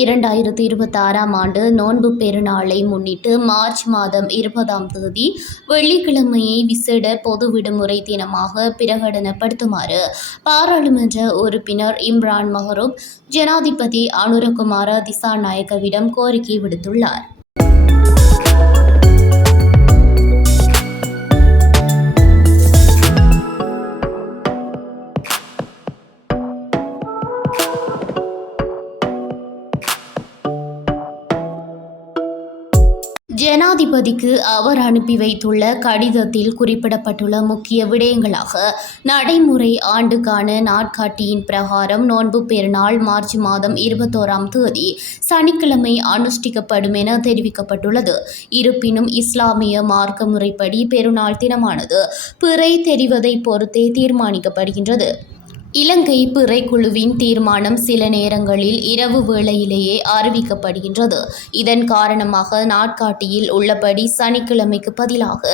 2026 ஆண்டு நோன்பு பெருநாளை முன்னிட்டு மார்ச் மாதம் 20ஆம் தேதி வெள்ளிக்கிழமையை விசேட பொது விடுமுறை தினமாக பிரகடனப்படுத்துமாறு பாராளுமன்ற உறுப்பினர் இம்ரான் மஹ்ரூப் ஜனாதிபதி அனுரகுமார திசாநாயக்கவிடம் கோரிக்கை விடுத்துள்ளார். ஜனாதிபதிக்கு அவர் அனுப்பி வைத்துள்ள கடிதத்தில் குறிப்பிடப்பட்டுள்ள முக்கிய விடயங்களாக நடைமுறை ஆண்டுக்கான நாட்காட்டியின் பிரகாரம் நோன்பு பெருநாள் மார்ச் மாதம் 21ஆம் தேதி சனிக்கிழமை அனுஷ்டிக்கப்படும் என தெரிவிக்கப்பட்டுள்ளது. இருப்பினும் இஸ்லாமிய மார்க்க முறைப்படி பெருநாள் தினமானது பிறை தெரிவதை பொறுத்தே தீர்மானிக்கப்படுகின்றது. இலங்கை பிறைக்குழுவின் தீர்மானம் சில நேரங்களில் இரவு வேளையிலேயே அறிவிக்கப்படுகின்றது. இதன் காரணமாக நாட்காட்டியில் உள்ளபடி சனிக்கிழமைக்கு பதிலாக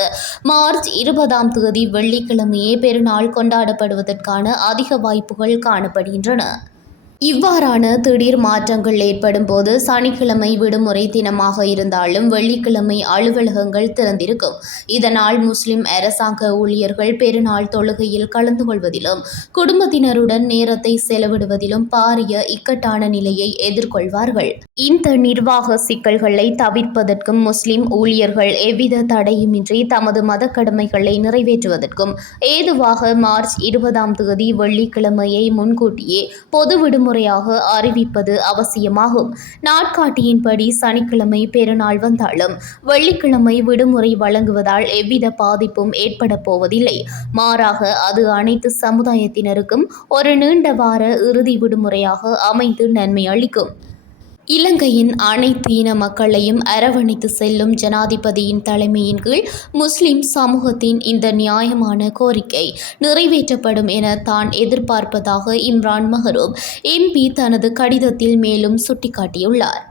மார்ச் 20ஆம் தேதி வெள்ளிக்கிழமையே பெருநாள் கொண்டாடப்படுவதற்கான அதிக வாய்ப்புகள் காணப்படுகின்றன. இவ்வாறான திடீர் மாற்றங்கள் ஏற்படும் போது சனிக்கிழமை விடுமுறை தினமாக இருந்தாலும் வெள்ளிக்கிழமை அலுவலகங்கள் திறந்திருக்கும். இதனால் முஸ்லிம் அரசாங்க ஊழியர்கள் பெருநாள் தொழுகையில் கலந்து கொள்வதிலும் குடும்பத்தினருடன் நேரத்தை செலவிடுவதிலும் பாரிய இக்கட்டான நிலையை எதிர்கொள்வார்கள். இந்த நிர்வாக சிக்கல்களை தவிர்ப்பதற்கும் முஸ்லிம் ஊழியர்கள் எவ்வித தடையுமின்றி தமது மத கடமைகளை நிறைவேற்றுவதற்கும் ஏதுவாக மார்ச் 20ஆம் தேதி வெள்ளிக்கிழமையை முன்கூட்டியே பொது விடுமுறையாக அறிவிப்பது அவசியமாகும். நாட்காட்டியின்படி சனிக்கிழமை பெருநாள் வந்தாலும் வெள்ளிக்கிழமை விடுமுறை வழங்குவதால் எவ்வித பாதிப்பும் ஏற்பட போவதில்லை. மாறாக அது அனைத்து சமுதாயத்தினருக்கும் ஒரு நீண்ட வார இறுதி விடுமுறையாக அமைந்து நன்மை அளிக்கும். இலங்கையின் அனைத்து இன மக்களையும் அரவணைத்து செல்லும் ஜனாதிபதியின் தலைமையின் கீழ் முஸ்லிம் சமூகத்தின் இந்த நியாயமான கோரிக்கை நிறைவேற்றப்படும் என தான் எதிர்பார்ப்பதாக இம்ரான் மஹ்ரூப் எம்பி தனது கடிதத்தில் மேலும் சுட்டிக்காட்டியுள்ளார்.